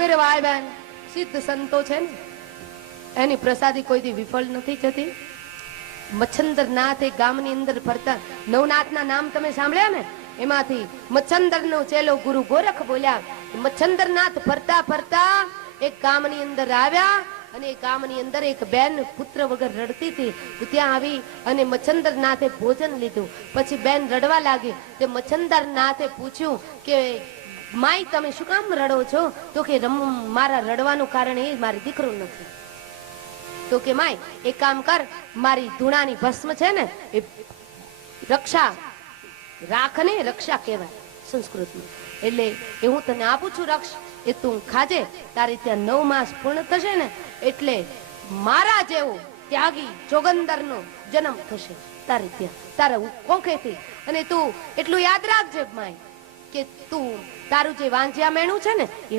મેરે ભાઈ બહેન સિદ્ધ સંતો છે ને એની પ્રસાદી કોઈથી વિફળ નથી જતી. મચ્છંદર નાથ એક ગામની અંદર ફરતા નવનાથના નામ તમે સાંભળ્યા ને, એમાંથી મચ્છંદર નો ચેલો ગુરુ ગોરખ બોલ્યા. મચ્છંદર નાથ ફરતા ફરતા એક ગામની અંદર આવ્યા અને એ ગામની અંદર એક બેન પુત્ર વગર રડતી હતી. ત્યાં આવી અને મચ્છંદર નાથે ભોજન લીધું. પછી બેન રડવા લાગી. તે મચ્છંદર નાથે પૂછ્યું કે માય તમે શું કામ રડો છો? તો કે મારા રડવાનું કારણ એ મારી દીકરો નથી. તો કે માય એક કામ કર, મારી ધૂણાની ભસ્મ છે ને એ રક્ષા રાખને, રક્ષા કહેવાય સંસ્કૃતમાં, એટલે એ હું તને આપું છું રક્ષ, એ તું ખાજે. તારી ત્યાં 9 માસ પૂર્ણ થશે ને એટલે મારા જેવો ત્યાગી જોગંદરનો જન્મ થશે તારી ત્યાં, તારા કોખેથી. અને તું એટલું યાદ રાખજે માય કે તું તારું જે વાંજિયા મેણું છે ને એ